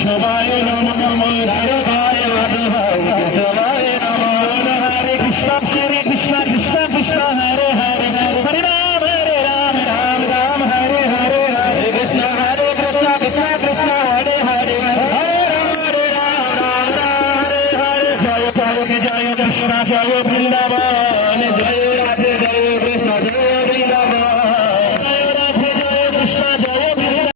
কেশবায় নমঃ রাধায় মাধবায় কেশবায় নমঃ হরে কৃষ্ণ হরে কৃষ্ণ কৃষ্ণ কৃষ্ণ হরে হরে হরে রাম রাম রাম হরে হরে হরে কৃষ্ণ কৃষ্ণ কৃষ্ণ হরে হরে হরে রাম রাম রাম হরে হরে জয় জয় কৃষ্ণ জয় বৃন্দাবন